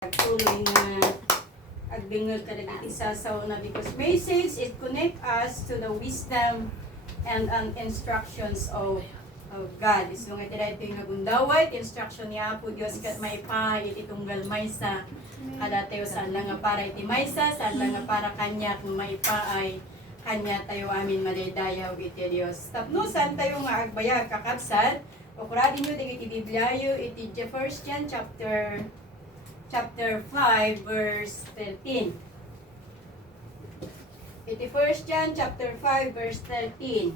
Tuloy na agbingod ka dagiti sasaw na because message it connect us to the wisdom and instructions of God. Isu nga tira ito yung nagundaway, instruction niya po Diyos kat maipahay iti tunggal maysa. Kada tayo saan lang nga para iti maysa, saan lang nga para kanya kung maipaay kanya tayo amin madaydayaw iti Diyos. Tapno saan tayo nga agbayag kakapsat, o kuradin nyo iti Biblia iti 1 John chapter 5 verse 13. Iti 1 John chapter 5 verse 13.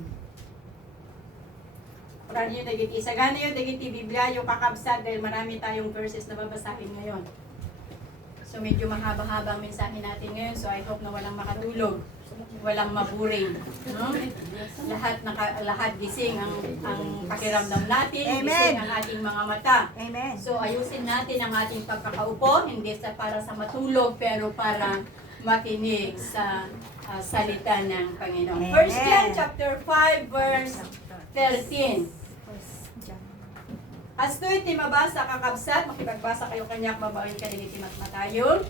Para niyo dagiti sagana yo dagiti Biblia yung kakabsat dahil marami tayong verses na babasahin ngayon. So medyo mahaba-haba ang mensahe natin ngayon, so I hope na walang makatulog, walang maburing, no? Lahat gising ang pakiramdam natin, Amen. gising ang ating mga mata. Amen. So ayusin natin ang ating pagkakaupo, hindi para sa matulog, pero para makinig sa salita ng Panginoon. Amen. 1 John chapter 5 verse 13. As to iti mabasa kakabsat, makipagbasa kayo kanyak mabawin ka din iti matmatayon.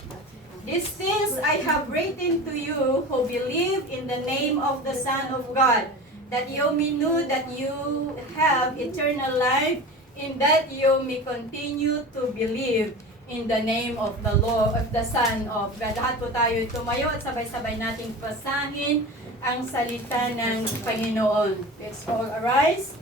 These things I have written to you who believe in the name of the Son of God, that you may know that you have eternal life, in that you may continue to believe in the name of the Lord, of the Son of God. Lahat po tayo tumayo at sabay-sabay nating basahin ang salita ng Panginoon. Let's all arise.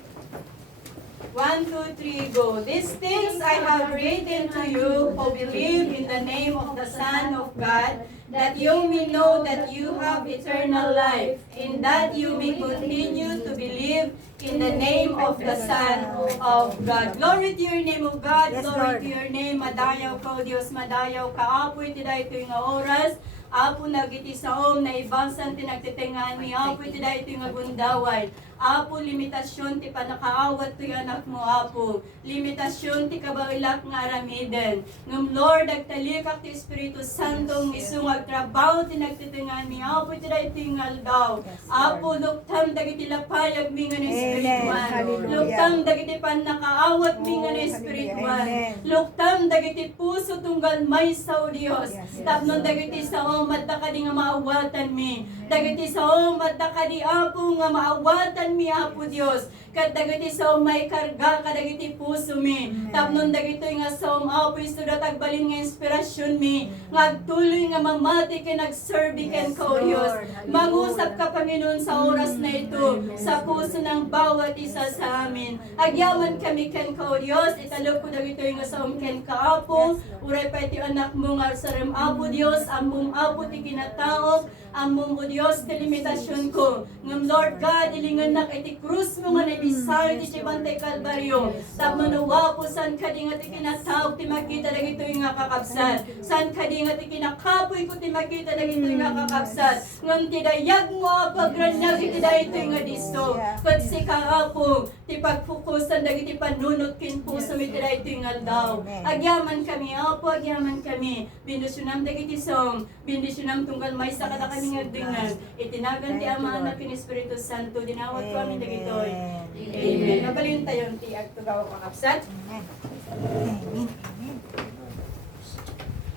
1, 2, 3, go. These things I have written to you who believe in the name of the Son of God, that you may know that you have eternal life, in that you may continue to believe in the name of the Son of God. Glory to your name, O God. Yes, Glory Lord. to your name. Madayaw ka, O Diyos, madayaw ka. Apo iti dahito yung oras. Apo nagiti saom na ibansan tinagtitingan ni Apo iti dahito yung agundaway. Apo, limitasyon ti panakaawat ti anak mo, Apo. Limitasyon ti kabailak nga aramiden. Ngam Lord, agtalikak ti Espiritu Santo, ng isung agtrabaho ti nagtitingan ni Apo iti dahito yung aldaw. Apo, luktam dagiti lapayag mi nga ni Espirituan. Hallelujah. Luktam dagiti panakaawat mi nga ni Espirituan. Amen. Luktam dagiti puso tunggal may sa Dios. Yes, Tapnon dagiti saom madda kadi nga maawatan mi. Dagiti saom madda kadi Apo nga maawatan mi Apo Dios. Kat dagiti saom may karga kadagiti puso mi. Tapnon dagito nga saom Apo isudat agbalin nga inspirasyon mi. Ngagtuloy nga mamati ken nagserbi ken Yes, ka O Dios. Lord. Hallelujah. Mangusap ka Panginoon sa oras na ito sa puso ng bawat isa sa amin. Agyaman kami ken ka O Dios. Italo ko dagito nga saom ken ka Apo. Uray pa iti anak mo nga sarem Apo Dios. Among Apo ti kinataok. Among O Dios ti limitasyon ko. Ngam Lord God ilingan nak iti krus mo nga naibisay ti Bantay Kalbaryo. Tapno nawapo san kadi nga ti kinataok ti makita dagito nga kakabsat. San kadi nga ti kinakapoy ko ti makita dagito nga kakabsat. Ngam ti dayag mo pagranag iti dayto nga disto. Kat si Apo ti pagfukusan dagiti panunot kin puso mi ti dayto nga aldaw. Agyaman kami Apo, agyaman kami. Bindusyunam dagiti som, bindusyunam tunggal may sa kada kami nga dingan. Itinagan ti Ama anak ken Espiritu Santo dinawat ko amin dagitoy. Amen. Nabalin tayo ti agtugaw kakabsat. Amen. Amen.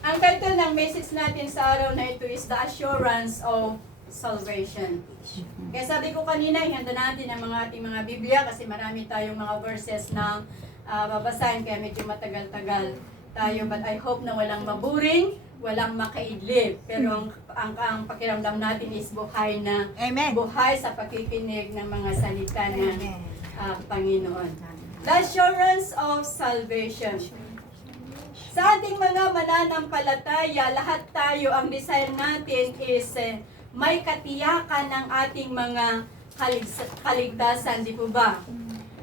Ang title ng message natin sa araw na ito is The Assurance of Salvation. Kaya sabi ko kanina, ihanda natin ang ating mga Biblia kasi marami tayong mga verses na babasahin kaya medyo matagal-tagal tayo. But I hope na walang maburing, walang makaidlip. Pero ang pakiramdam natin is buhay na Amen. buhay sa pakikinig ng mga salita ng Amen. Panginoon. The Assurance of Salvation. Sa ating mga mananampalataya, lahat tayo, ang desire natin is may katiyakan ng ating mga kaligtasan, di po ba?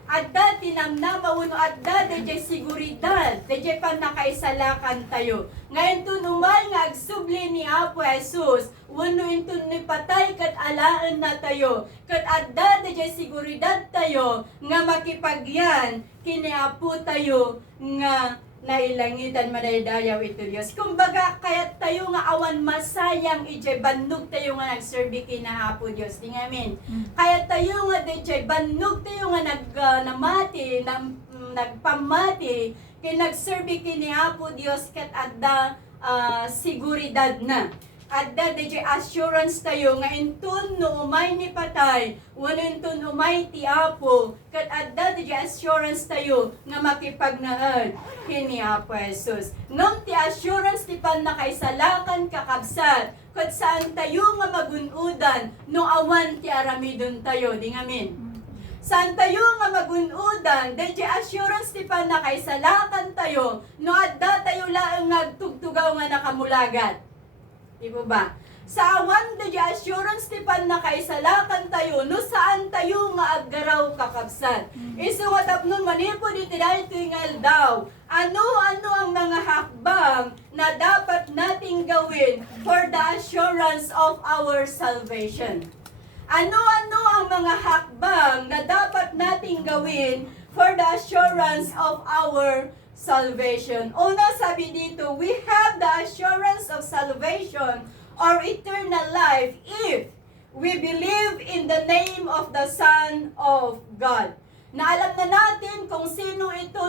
At dati namnamauno at dati jay siguridad, dati pa nakaisalakan tayo. Ngayon to numal nga agsubli ni Apo Jesus, wano ito ni patay kat alaan na tayo. Kat at dati jay siguridad tayo, nga makipagyan, kini Apo tayo, nga nailangitan madaydayaw ito Diyos. Kumbaga, kaya tayo nga awan masayang ijay bannog tayo nga nagserbi kina Apo Diyos. Di nga amin. Kaya tayo nga ijay bannog tayo nga namati, nagpamati kinagserbi kini Apo Dios ket adda seguridad na. Adda DJ assurance tayo nga inton no umay ni patay, wano inton umay ti Apo, ket adda DJ assurance tayo nga makipagnaan kini Apo Jesus. Ngam ti assurance ti panakaisalakan kakabsat, ket saan tayo nga magunudan no awan ti aramidon tayo, ding amin. Saan tayo nga magunudan, DJ assurance ti panakaisalakan tayo no adda tayo laeng nagtugtugaw nga nakamulagat. Di po ba? Sa awan DJ assurance ti panakaisalakan tayo no saan tayo nga aggaraw kakabsat. Isuwatap nun manipod iti dahil tingal daw. Ano-ano ang mga hakbang na dapat nating gawin for the assurance of our salvation? Ano-ano ang mga hakbang na dapat nating gawin for the assurance of our salvation? Una, sabi dito, we have the assurance of salvation or eternal life if we believe in the name of the Son of God. Na alam na natin kung sino ito,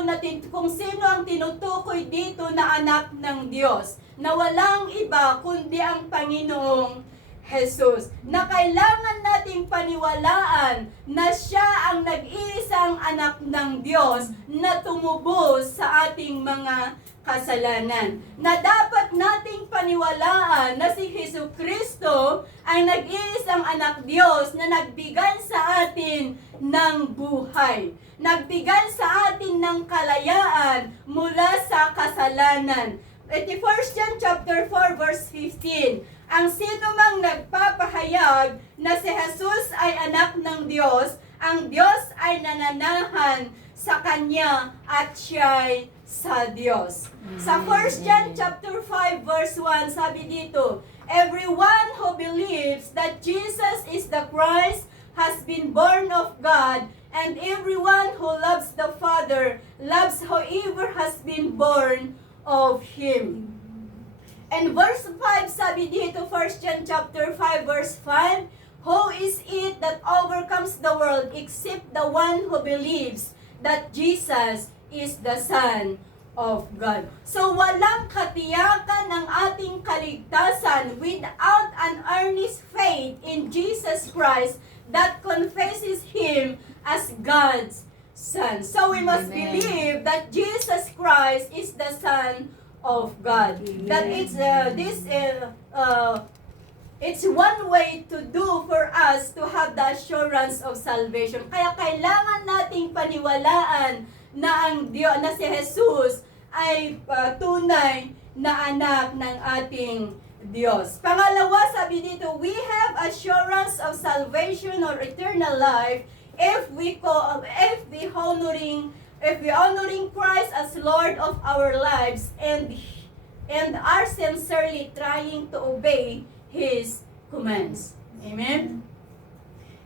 kung sino ang tinutukoy dito na anak ng Diyos, na walang iba kundi ang Panginoong Jesus, na kailangan nating paniwalaan na siya ang nag-iisang anak ng Diyos na tumubos sa ating mga kasalanan. Na dapat nating paniwalaan na si Jesucristo ang nag-iisang anak Diyos na nagbigay sa atin ng buhay. Nagbigay sa atin ng kalayaan mula sa kasalanan. 1 John chapter 4 verse 15. Ang sino mang nagpapahayag na si Jesus ay anak ng Diyos, ang Diyos ay nananahan sa Kanya at siya'y sa Diyos. Sa 1 John chapter 5 verse 1, sabi dito, everyone who believes that Jesus is the Christ has been born of God, and everyone who loves the Father loves whoever has been born of Him. And verse 5, sabi dito, 1 John chapter 5, verse 5, who is it that overcomes the world except the one who believes that Jesus is the Son of God? So, walang katiyakan ang ating kaligtasan without an earnest faith in Jesus Christ that confesses Him as God's Son. So, we must believe that Jesus Christ is the Son of God. That it's one way to do for us to have the assurance of salvation. Kaya kailangan nating paniwalaan na ang Diyos, na si Jesus ay tunay na anak ng ating Diyos. Pangalawa, sabi dito, we have assurance of salvation or eternal life if we honoring Christ as Lord of our lives and are sincerely trying to obey His commands. Amen?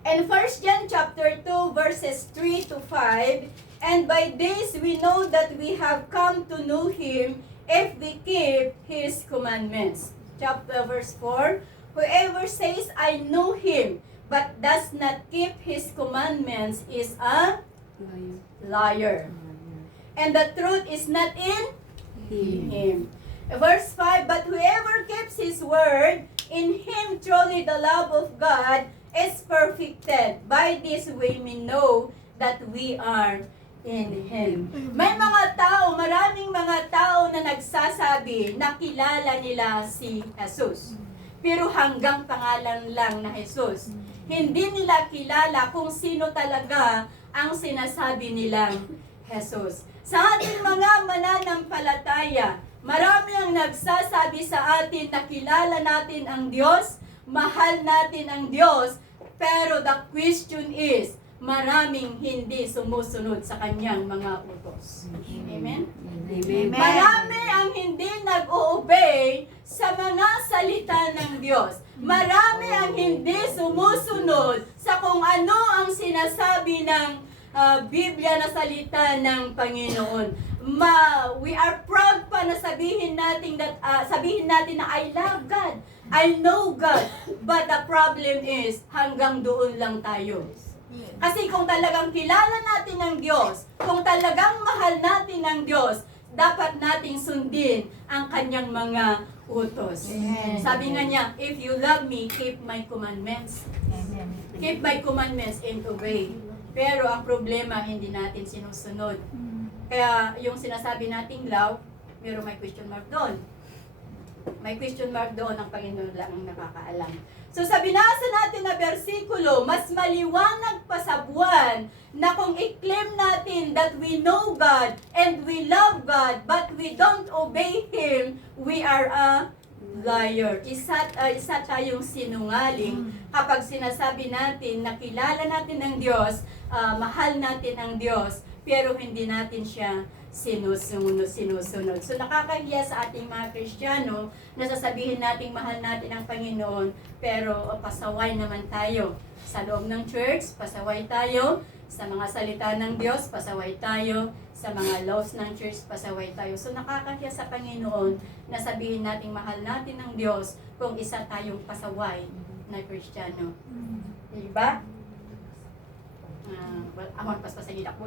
And 1 John chapter 2 verses 3 to 5, and by this we know that we have come to know Him if we keep His commandments. Chapter verse 4, whoever says, I know Him, but does not keep His commandments is a liar. And the truth is not in Him. Verse 5, but whoever keeps His word, in Him truly the love of God is perfected. By this we may know that we are in Him. May mga tao, maraming mga tao na nagsasabi na kilala nila si Jesus. Pero hanggang pangalan lang na Jesus. Hindi nila kilala kung sino talaga ang sinasabi nilang Jesus. Sa ating mga mananampalataya, marami ang nagsasabi sa atin na kilala natin ang Diyos, mahal natin ang Diyos, pero the question is, maraming hindi sumusunod sa Kanyang mga utos. Amen? Amen. Marami ang hindi nag-o-obey sa mga salita ng Diyos. Marami ang hindi sumusunod sa kung ano ang sinasabi ng Biblia na salita ng Panginoon. We are proud pa na sabihin natin na I love God, I know God, but the problem is hanggang doon lang tayo. Kasi kung talagang kilala natin ang Diyos, kung talagang mahal natin ang Diyos, dapat nating sundin ang kanyang mga utos. Amen. Sabi nga niya, if you love me, keep my commandments. Amen. Keep my commandments and obey. Pero ang problema, hindi natin sinusunod. Kaya yung sinasabi nating love, pero may question mark doon. May question mark doon, ang Panginoon lang ang nakakaalam. So sa binasa natin na bersikulo, mas maliwanag pa sa buwan na kung i-claim natin that we know God and we love God but we don't obey Him, we are a liar. Isa tayong sinungaling kapag sinasabi natin na kilala natin ang Diyos, mahal natin ang Diyos, pero hindi natin siya sinusunod. So nakakahiya sa ating mga Kristiyano na sasabihin nating mahal natin ang Panginoon, pero pasaway naman tayo. Sa loob ng church, pasaway tayo. Sa mga salita ng Diyos, pasaway tayo. Sa mga laws ng church, pasaway tayo. So nakakahiya sa Panginoon na sabihin nating mahal natin ang Diyos kung isa tayong pasaway na Kristiyano. Diba? Amon paspasan nila po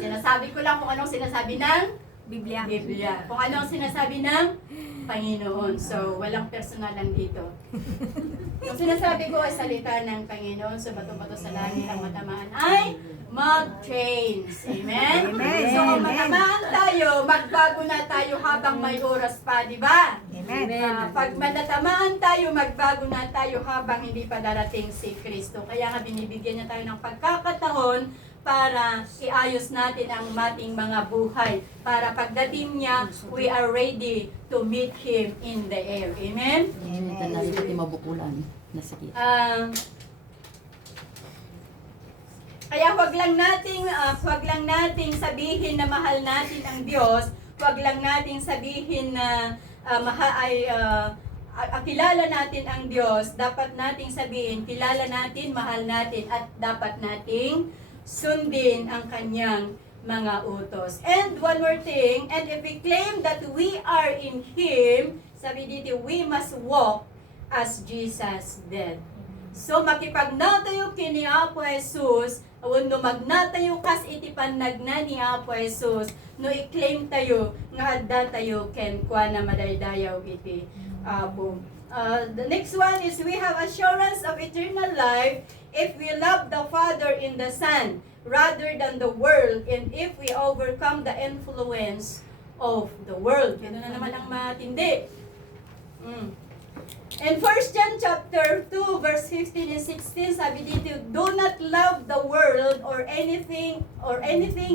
Sinasabi ko lang kung anong sinasabi ng Biblia. Kung anong sinasabi ng Panginoon. So, walang personalan dito. Yung sinasabi ko ay salita ng Panginoon. So, bato-bato sa langit ang matamaan ay mag-change. Amen? Amen. So, kung matamaan tayo, magbago na tayo habang may oras pa, di ba? Amen. Pag manatamaan tayo, magbago na tayo habang hindi pa darating si Kristo. Kaya nga binibigyan niya tayo ng pagkakataon para iayos natin ang ating mga buhay. Para pagdating niya, we are ready to meet Him in the air. Amen? Amen. Tanari pati mabukulan na sakit. Kaya wag lang nating sabihin na mahal natin ang Diyos. Wag lang nating sabihin na kilala natin ang Diyos. Dapat nating sabihin, kilala natin, mahal natin, at dapat nating sundin ang kanyang mga utos. And one more thing, and if we claim that we are in Him, sabi dito, we must walk as Jesus did. So makipagnatayo kini Apo Jesus, no magnatayo kas iti panagna ni Apo Jesus, no i-claim tayo nga adda tayo ken kwa na madaydayaw iti Apo. The next one is we have assurance of eternal life if we love the Father in the Son rather than the world, and if we overcome the influence of the world. Yan na naman ang matindi. In 1 John chapter 2 verse 15 and 16, sabi dito, do not love the world or anything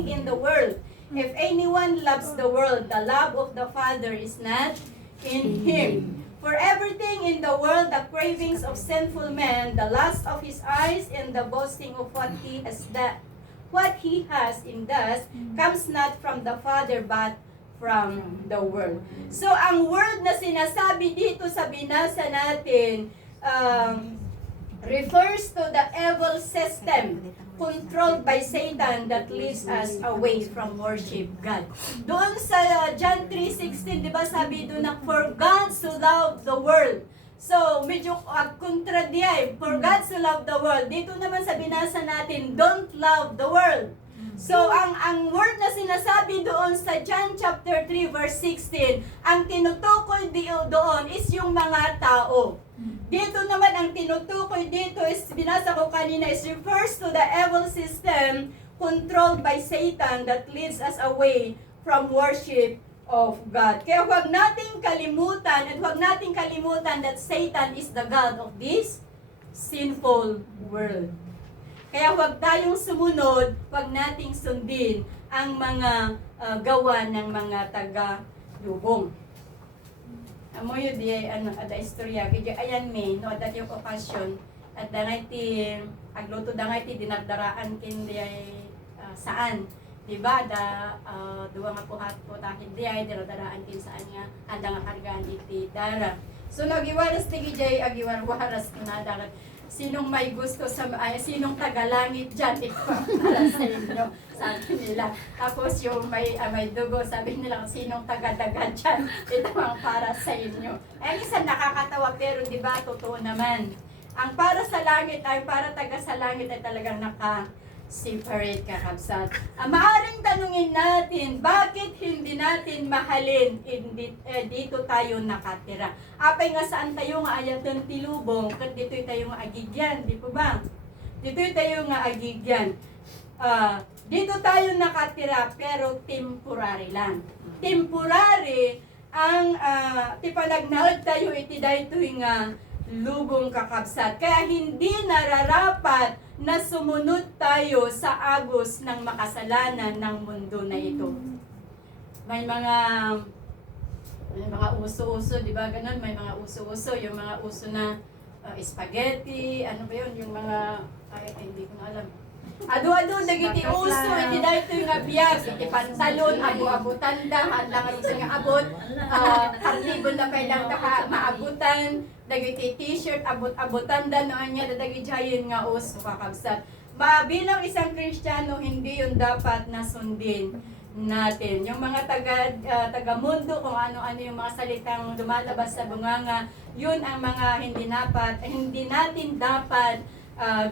in the world. If anyone loves the world, the love of the Father is not in him. For everything in the world, the cravings of sinful men, the lust of his eyes, and the boasting of what he has in does, comes not from the Father, but from the world. So, ang word na sinasabi dito sa binasa natin, refers to the evil system controlled by Satan that leads us away from worship God. Doon sa John 3:16, di ba sabi doon na for God so loved the world. So, medyo kontra diay, for God so loved the world. Dito naman sa binasa natin, don't love the world. So, ang word na sinasabi doon sa John chapter 3 verse 16, ang tinutukoy doon is yung mga tao. Dito naman, ang tinutukoy dito is, binasa ko kanina, is refers to the evil system controlled by Satan that leads us away from worship of God. Kaya huwag nating kalimutan that Satan is the God of this sinful world. Kaya huwag tayong sumunod, huwag nating sundin ang mga gawa ng mga taga-lubong. Amo yun di ada istorya kaya ayan me no adat yung okasyon at dangay ti agluto dangay ti dinardaraan kin di saan di ba da duwa nga puhat po takin di ay dinardaraan kin saan nga anda nga kargaan iti dara. So nagiwaras ti gijay agiwarwaras na darat. Sinong may gusto sinong tagalangit dyan, ikaw para sa inyo, sabi nila. Tapos yung may dugo, sabi nila, sinong taga-daga dyan, ito ang para sa inyo. Eh, isa nakakatawa, pero di ba, totoo naman. Ang para sa langit ay para taga sa langit ay talagang separate, kakabsat. Maaaring tanungin natin, bakit hindi natin mahalin dito tayo nakatira? Apay nga saan tayo nga ayatan tilubong, kat dito tayo nga agigyan, di po ba? Dito tayo nga agigyan. Dito tayo nakatira, pero temporary lang. Temporary, ang tipanagnaod tayo iti dito nga lubong kakabsat. Kaya hindi nararapat na sumunod tayo sa agos ng makasalanan ng mundo na ito. May mga uso-uso, di ba ganun? May mga uso-uso, yung mga uso na spaghetti, ano ba yun? Yung mga, hindi ko na alam. Ado-ado, dagiti uso, iti dahito yung abiyag, iti pantalon, abu-abutanda, hadlang rin sa nga abot, karnibon na kailang maabutan, dagiti t-shirt, abut-abutanda, noon niya, dagiti jayin nga uso, kakabsat. Bilang isang Kristiyano, hindi yun dapat nasundin natin. Yung mga taga-mundo, kung ano-ano yung mga salitang lumalabas sa bunganga, yun ang mga hindi natin dapat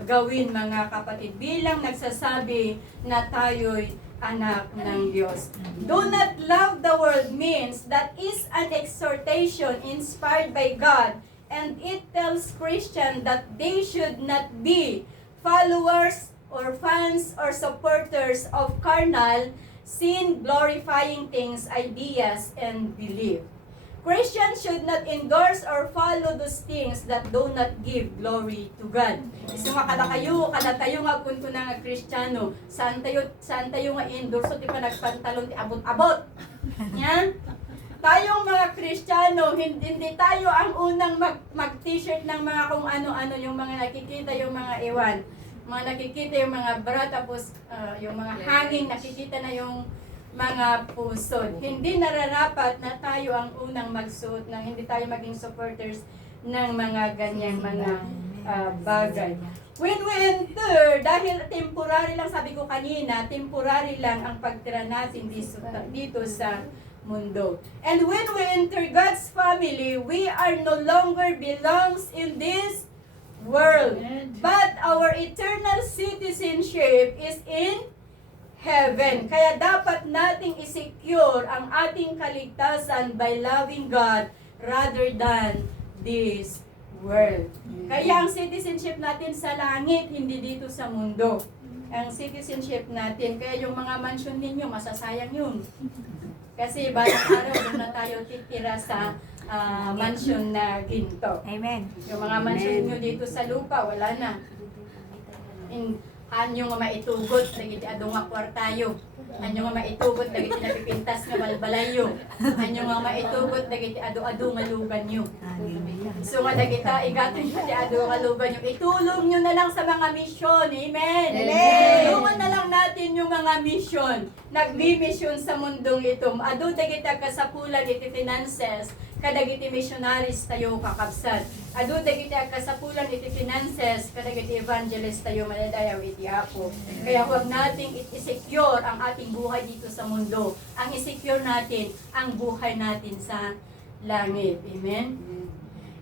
gawin, mga kapatid, bilang nagsasabi na tayo'y anak ng Diyos. Do not love the world means that is an exhortation inspired by God, and it tells Christians that they should not be followers or fans or supporters of carnal, sin-glorifying things, ideas, and belief. Christians should not endorse or follow those things that do not give glory to God. So nga kada tayo nga kunto na nga Kristiyano, saan tayo nga endorse, di pa nagpantalon, ti abot-abot. Yan? Tayong mga Kristiyano, hindi tayo ang unang mag-t-shirt ng mga kung ano-ano, yung mga nakikita, yung mga iwan. Mga nakikita yung mga bra, tapos yung mga hanging, nakikita na yung mga pusod. Hindi nararapat na tayo ang unang magsuot ng, hindi tayo maging supporters ng mga ganyang mga bagay. When we enter, dahil temporary lang, sabi ko kanina, temporary lang ang pagtira natin dito sa mundo. And when we enter God's family, we are no longer belongs in this world. But our eternal citizenship is in heaven. Kaya dapat nating isecure ang ating kaligtasan by loving God rather than this world. Kaya ang citizenship natin sa langit, hindi dito sa mundo. Ang citizenship natin, kaya yung mga mansyon ninyo, masasayang yun. Kasi balang araw, doon na tayo titira sa mansyon na ginto. Amen. Yung mga mansyon nyo dito sa lupa, wala na. Anyo nga maitugot, dagiti ado nga kwartayo. Anyo nga maitugot, dagiti napipintas nga balbalayo. Anyo nga maitugot, dagiti ado-ado nga lugan nyo. So nga dagita, igatan nyo di ado nga lugan nyo. Itulong nyo na lang sa mga misyon. Amen! Tulungan na lang natin yung mga misyon. Nagmi-misyon sa mundong ito. Ado dagita kasapulan iti finances, kadagiti missionaries tayo kakabsat. Ado dagiti kasapulan iti finances, kadagiti evangelist tayo maladayaw iti Apo. Kaya huwag nating i-secure ang ating buhay dito sa mundo. Ang i-secure natin ang buhay natin sa langit. Amen?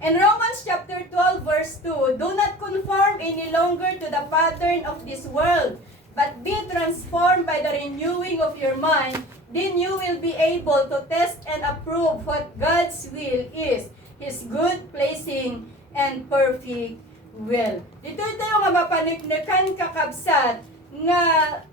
In Romans chapter 12 verse 2, do not conform any longer to the pattern of this world, but be transformed by the renewing of your mind. Then you will be able to test and approve what God's will is, His good, pleasing, and perfect will. Dito tayo nga mapaniknikan kakabsat nga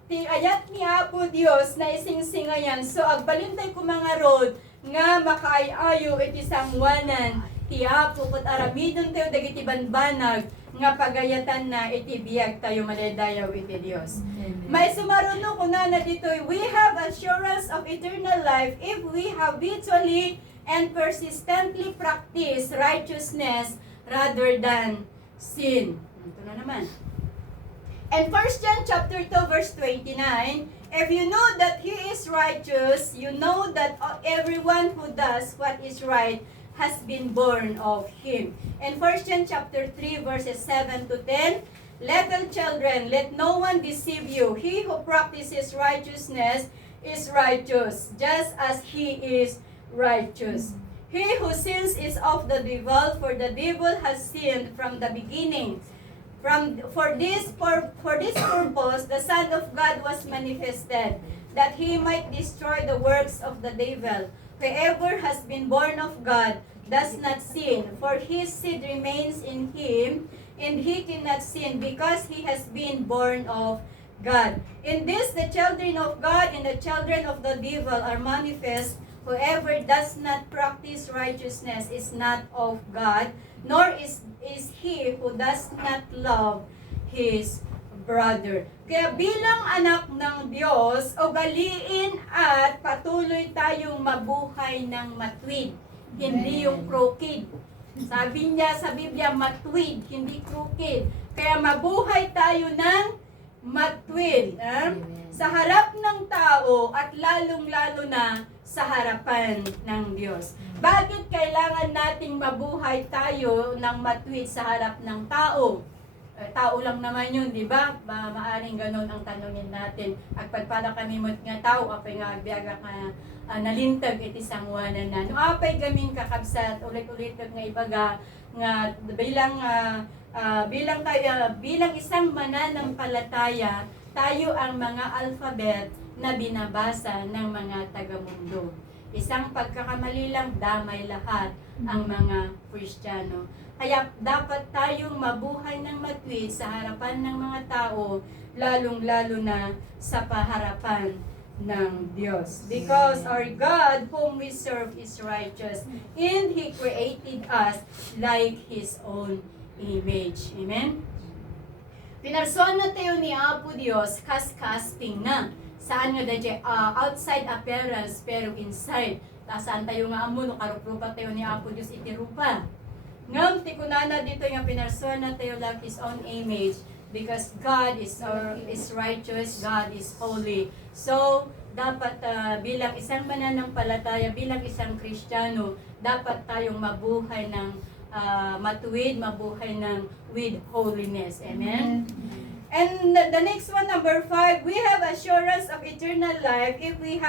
ayat ni Apo Dios na isingsingayan. So agbalintay ko mga rod nga makaayayo iti sangwanan ti Apo ket aramidon tayo dagiti banbanag nga pagayatan na iti biyag tayo maladayaw iti Dios. May sumaruno ko na dito, we have assurance of eternal life if we habitually and persistently practice righteousness rather than sin. Ito na naman. And 1 John chapter 2 verse 29, if you know that He is righteous, you know that everyone who does what is right has been born of Him. And 1 John chapter 3 verses 7 to 10, little children, let no one deceive you. He who practices righteousness is righteous, just as he is righteous. He who sins is of the devil, for the devil has sinned from the beginning. For this purpose, the Son of God was manifested, that he might destroy the works of the devil. Whoever has been born of God does not sin, for his seed remains in him, and he cannot sin because he has been born of God. In this, the children of God and the children of the devil are manifest. Whoever does not practice righteousness is not of God, nor is he who does not love his brother. Kaya bilang anak ng Diyos, ugaliin at patuloy tayong mabuhay ng matuwid, hindi yung crooked. Sabi niya sa Biblia, matuwid, hindi crooked. Kaya mabuhay tayo ng matuwid. Sa harap ng tao at lalong-lalo na sa harapan ng Diyos. Bakit kailangan nating mabuhay tayo ng matuwid sa harap ng tao? Tao lang naman yun, di ba? Maaring ganun ang tanungin natin. Agpadpada kami mo't nga tao, apay nga agbiaga ka nalintag iti sangwanan na. No, apay gaming kakabsat, ulit-ulit nga ibaga, nga bilang isang mananampalataya, tayo ang mga alphabet na binabasa ng mga taga-mundo. Isang pagkakamali lang, damay lahat ang mga Kristiyano. Kaya dapat tayong mabuhay ng matuwid sa harapan ng mga tao, lalong-lalo na sa paharapan ng Diyos. Because our God whom we serve is righteous, and He created us like His own image. Amen? Pinarsona tayo ni Apo Diyos, kas-casting na. Saan nga dadya? Outside appearance, pero inside. Saan tayo nga amo, no karuprupa tayo ni Apo Diyos itirupa. Ngam, tikunana dito yung pinarsona tayo like His own image, because God is righteous, God is holy. So, dapat bilang isang mananampalataya, bilang isang Kristiyano, dapat tayong mabuhay ng matuwid, mabuhay ng with holiness. Amen? And the next one, number 5, we have assurance of eternal life if we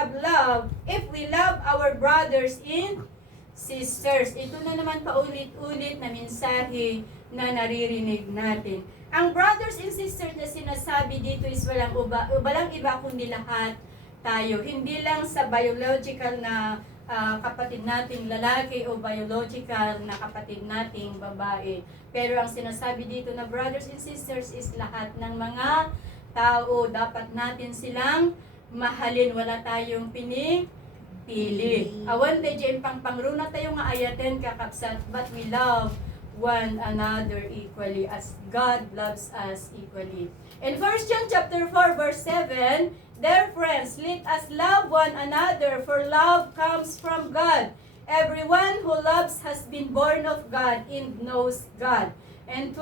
love our brothers and sisters. Ito na naman paulit-ulit na mensahe na naririnig natin. Ang brothers and sisters na sinasabi dito is walang iba kundi lahat tayo. Hindi lang sa biological na kapatid nating lalaki o biological na kapatid nating babae. Pero ang sinasabi dito na brothers and sisters is lahat ng mga tao. Dapat natin silang mahalin. Wala tayong pinipili. Awan de dyan pangruna tayo nga ayaten kakapsat, but we love one another equally as God loves us equally. In 1 John chapter 4 verse 7, dear friends, let us love one another, for love comes from God. Everyone who loves has been born of God and knows God. And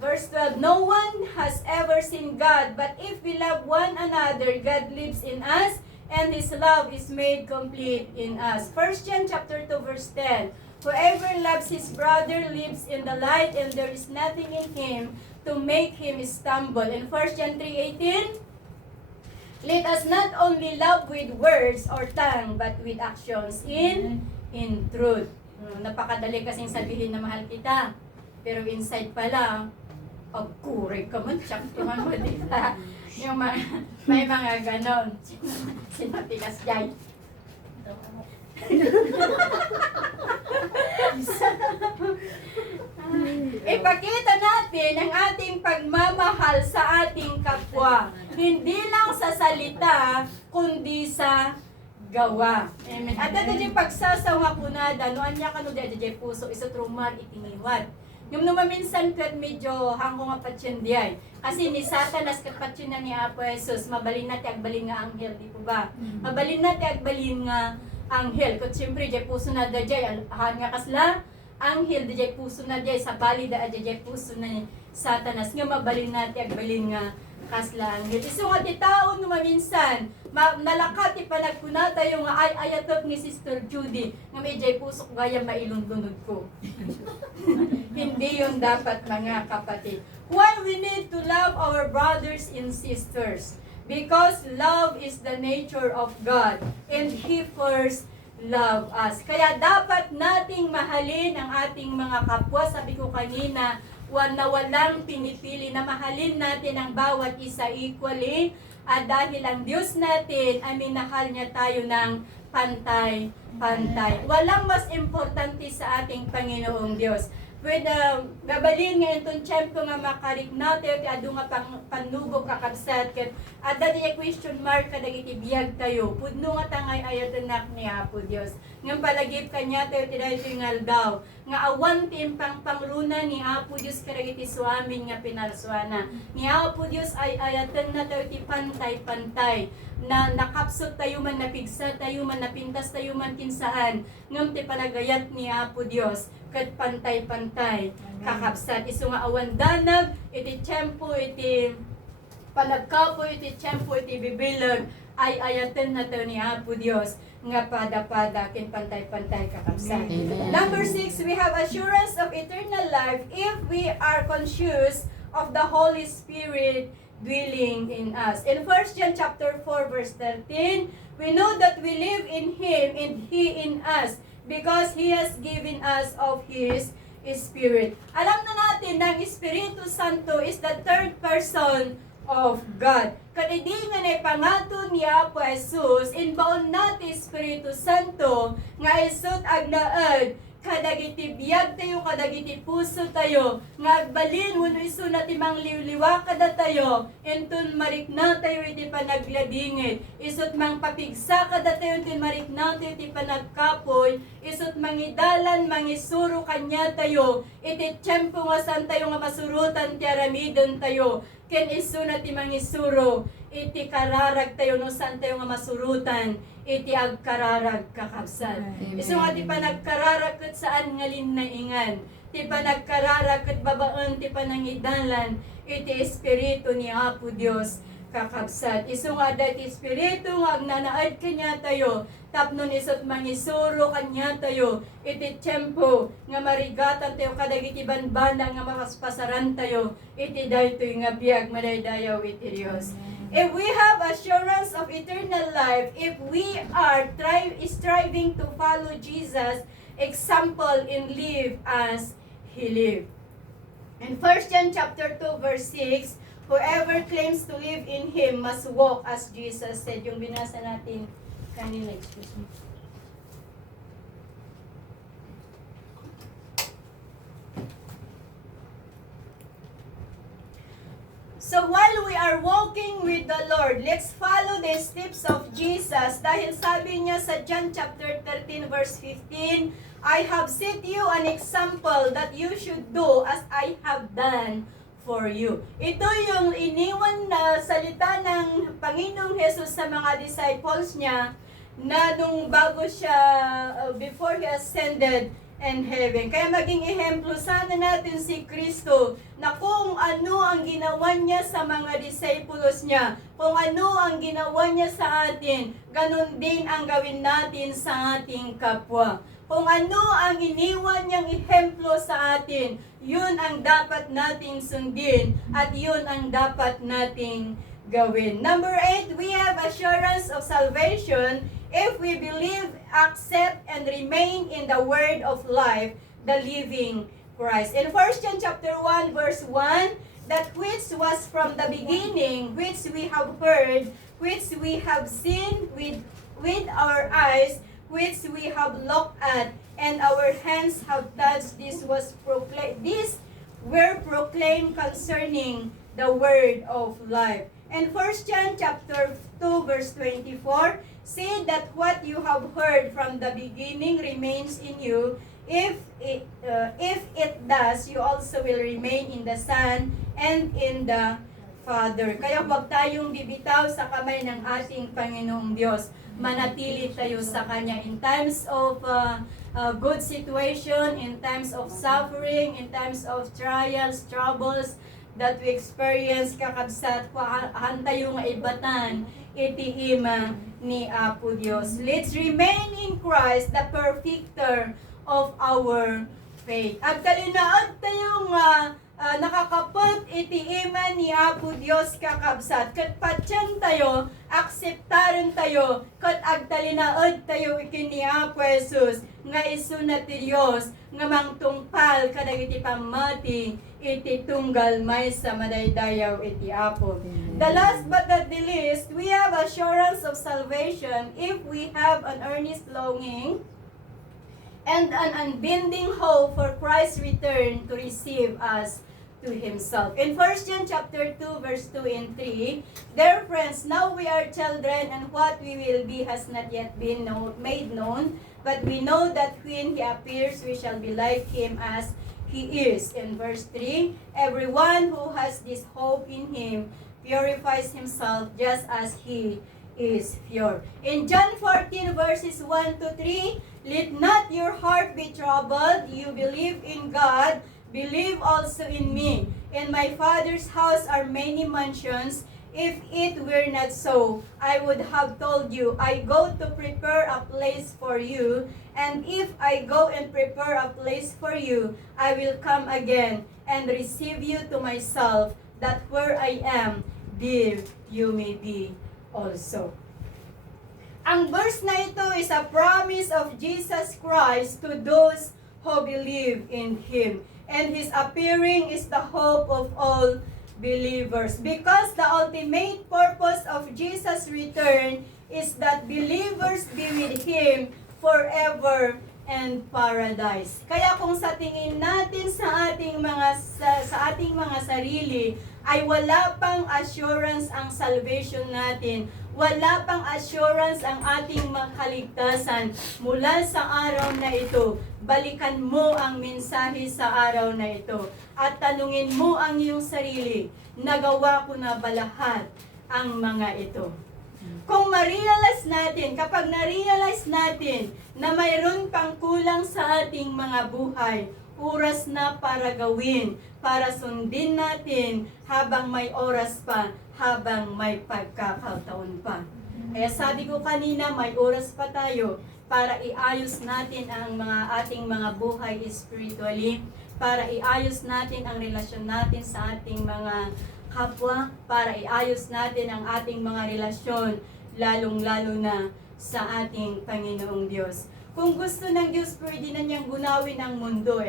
verse 12, no one has ever seen God, but if we love one another, God lives in us, and His love is made complete in us. 1 John chapter 2 verse 10, whoever loves his brother lives in the light, and there is nothing in him to make him stumble. In 1 John 3:18, let us not only love with words or tongue, but with actions in truth. Napakadali kasing sabihin na mahal kita, pero inside pala, pagkuray ka man, tsaktuhan mo dita. Yung may mga ganon. Sinatikas jay. Ipakita natin ang ating pagmamahal sa ating kapwa. Hindi lang sa salita, kundi sa gawa. Amen. At ito yung pagsasawa ko na, danuan niya kano di puso, isutruman, itiniwat. Yung numaminsan kat medyo hangko nga patsyendiay. Kasi ni Satanas kat patsyen na ni Apo Jesus, mabalin na ti agbalin nga anghel, di po ba? Mabalin na ti agbalin nga anghel. Kat siyempre, di puso na da jay, ahan nga kasla, anghel di puso na jay, sa bali da di puso na ni Satanas. Nga mabalin na ti agbalin nga kasla anghel. Iso nga ti tao numaminsan, nalakat ipanagkunata yung ayatok ni Sister Judy nga may jay pusok gaya mailundunod ko. Hindi yung dapat mga kapatid. Why we need to love our brothers and sisters? Because love is the nature of God, and He first loved us. Kaya dapat nating mahalin ang ating mga kapwa. Sabi ko kanina, na walang pinipili, na mahalin natin ang bawat isa equally, at dahil ang Diyos natin ay minahal niya tayo ng pantay-pantay. Walang mas importante sa ating Panginoong Diyos. Pwede gabalin nga itong tiyempo nga makarik natin, kaya doon nga panubog kakabsat, at dati question mark kadagiti biyag tayo, pudno nga tangay ayatanak ni Apo Diyos. Nga palagip kanya tayo tidayo yung aldaw, nga awan timpang pangruna ni Apo Diyos kadagiti suamin nga pinalsuana. Ni Apo Diyos ay ayatan na tayo ti pantay-pantay, na nakapsot tayo man, napigsa tayo man, napintas tayo man kinsaan, ngam ti panagayat ni Apo Diyos, kat pantay-pantay, kakapsat. Iso nga awan danag, iti tiyempo, iti panagkapo, iti tiyempo, iti bibilag, ay ayatan na tayo ni Apo Diyos, nga pada-pada, kin pantay-pantay, kakapsat. Amen. Number 6, we have assurance of eternal life if we are conscious of the Holy Spirit dwelling in us. In 1 John chapter 4 verse 13, we know that we live in Him and He in us because He has given us of His Spirit. Alam na natin na ang Espiritu Santo is the third person of God. Kadidi nga na pangato ni Apo Jesus, inbaon natin Espiritu Santo, nga isot aglaad, kadagiti biyag tayo, kadagiti puso tayo, nga balin, wano iso na timang liwliwa kada tayo, entun marik na tayo, iti panagladingit, isot mang papigsa kada tayo, iti marik na tayo, iti panagkapoy, isot mangidalan, mangisuro kanya tayo, iti tiyempo nga san tayo nga masurutan, ti aramidon tayo, ken iso na ti mangisuro, iti kararag tayo, no san tayo nga masurutan, iti agkararag kakabsat. Amen. Iso nga ti panagkararag ket saan nga linnaingan, ti panagkararag ket babaan ti panangidalan, iti Espiritu ni Apo Dios kakabsat. Iso nga dati Espiritu nga agnanaad kanya tayo, tapnon isot mangisuro kanya tayo, iti tiyempo nga marigatan tayo kadagiti banbana nga mapaspasaran tayo, iti daytoy nga biag madaydayaw iti Dios. If we have assurance of eternal life, if we are striving to follow Jesus' example and live as He lived. In 1 John chapter 2 verse 6, whoever claims to live in Him must walk as Jesus said. Yung binasa natin kanina, excuse me. So while we are walking with the Lord, let's follow the steps of Jesus. Dahil sabi niya sa John chapter 13 verse 15, I have set you an example that you should do as I have done for you. Ito yung iniwan na salita ng Panginoong Jesus sa mga disciples niya na nung bago siya, before He ascended and heaven. Kaya maging ehemplo sana natin si Kristo na kung ano ang ginawa niya sa mga disciples niya, kung ano ang ginawa niya sa atin, ganun din ang gawin natin sa ating kapwa. Kung ano ang iniwan niyang ehemplo sa atin, yun ang dapat nating sundin at yun ang dapat nating gawin. Number 8, we have assurance of salvation if we believe, accept, and remain in the word of life, the living Christ. In 1 John chapter 1 verse 1, that which was from the beginning, which we have heard, which we have seen with our eyes, which we have looked at, and our hands have touched, these were proclaimed concerning the word of life. And 1 John chapter 2 verse 24, say that what you have heard from the beginning remains in you. If it does, you also will remain in the Son and in the Father. Kaya huwag tayong bibitaw sa kamay ng ating Panginoong Diyos. Manatili tayo sa Kanya in times of good situation, in times of suffering, in times of trials, troubles that we experience, kakabsat, hantayo nga ibatan, itiima ni Apo Diyos. Let's remain in Christ, the perfecter of our faith. Agtalinaad tayo nga nakakapot itiiman ni Apo Dios kakabsat. Kat patyan tayo, akseptaran tayo, kat agtalinaad tayo ikini Apo Jesus, nga isunat ti Dios, nga mangtungpal kadagiti pamati, iti tunggal may sa madaydayaw iti Apo. The last but not the least, we have assurance of salvation if we have an earnest longing and an unbending hope for Christ's return to receive us to Himself. In 1 John chapter 2, verse 2 and 3, dear friends, now we are children, and what we will be has not yet been made known, but we know that when He appears, we shall be like Him as He is. In verse 3, everyone who has this hope in Him purifies himself just as He is pure. In John 14, verses 1 to 3, let not your heart be troubled. You believe in God, believe also in me. In my Father's house are many mansions. If it were not so, I would have told you, I go to prepare a place for you. And if I go and prepare a place for you, I will come again and receive you to myself, that where I am, there you may be also. Ang verse na ito is a promise of Jesus Christ to those who believe in Him. And His appearing is the hope of all believers. Because the ultimate purpose of Jesus' return is that believers be with Him forever and paradise. Kaya kung sa tingin natin sa ating mga sarili ay wala pang assurance ang salvation natin, wala pang assurance ang ating makaligtasan mula sa araw na ito, balikan mo ang mensahe sa araw na ito at tanungin mo ang iyong sarili, nagawa ko na ba lahat ang mga ito? Kung ma-realize natin, kapag na-realize natin na mayroon pang kulang sa ating mga buhay, oras na para gawin, para sundin natin habang may oras pa, habang may pagkakataon pa. Kaya sabi ko kanina, may oras pa tayo para iayos natin ang ating mga buhay spiritually, para iayos natin ang relasyon natin sa ating mga kapwa, para iayos natin ang ating mga relasyon, lalong-lalo na sa ating Panginoong Diyos. Kung gusto ng Diyos, pwede na niyang gunawin ang mundo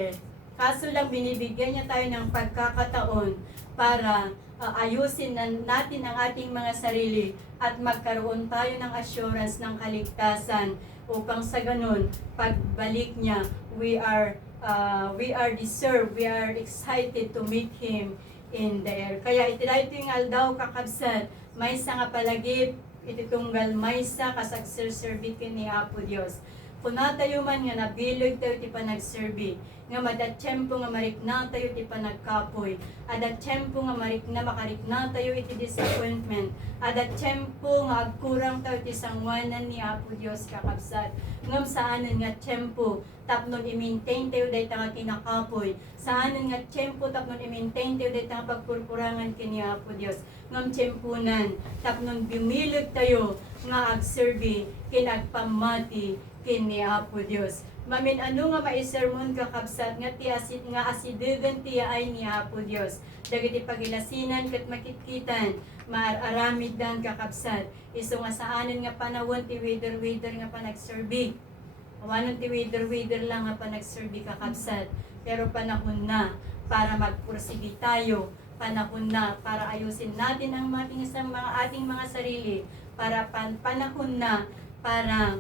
Kaso lang binibigyan niya tayo ng pagkakataon para ayusin natin ang ating mga sarili at magkaroon tayo ng assurance ng kaligtasan upang sa ganun, pagbalik niya, we are deserved, we are excited to meet Him in the air. Kaya ito yung aldaw kakabsat, may sa nga palagip, ititunggal may sa kasagserserbikin ni Apo Dios. Kunatayo man nga nabilog tayo ti panagserbi, nga madatsyempo nga marikna tayo ti panagkapoy, adatsyempo nga marikna makarikna tayo iti disappointment, adatsyempo nga agkurang tayo ti sangwanan ni Apo Dios kakabsat, ngam saanen nga tiyempo tapnon i-maintain tayo dahi nga kinakapoy, saanen nga tiyempo tapnon i-maintain tayo dahi nga pagpurpurangan kini Apo Dios, ngam tiyempunan tapnon bimilog tayo nga agserbi kinagpamati kini Apo Dios. Mamin ano nga maisermon kakabsat nga asidegan tiya ay ni Apo Dios. Dagiti pagilasinan ket makitkitan maaramid dan kakabsat. Isu nga saanen nga panawon ti wither nga panagserbi. Awanon ti wither lang nga panagserbi kakabsat. Pero panahon na para magpursigi tayo. Panahon na para ayusin natin ang ating mga sarili. Para panahon na para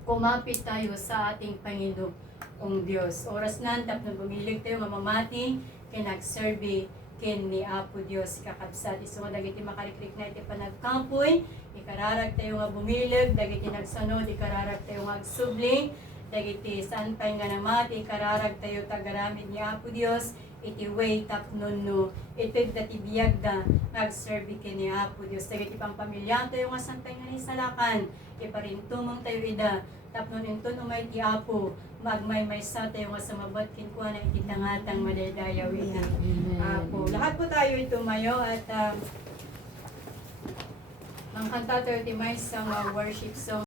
kumapit tayo sa ating Panginoong Diyos. Oras na, tapos bumilig tayo, mamamati, kinagserbi, kin ni Apo Diyos kakabsat. Iso nga dagiti makaliklik na iti panagkampoy, ikararag tayo nga bumilig, dagiti nagsanod, ikararag tayo nga agsubling, dagiti saan pa'y nga namati, ikararag tayo tagaramid ni Apo Diyos, iti way tapnon no, iti dati biyagda, nagserbi kin ni Apo Diyos. Dagiti pang pamilya tayo nga santay nga ni salakan, iparintumong tayo ida, tapnon inton umay ti Apo, magmay-maysa tayo nga samabat kinkuha na ikitangatang madaydayaw iti Apo. Lahat po tayo itumayo at mangkanta tayo ti may sa worship song.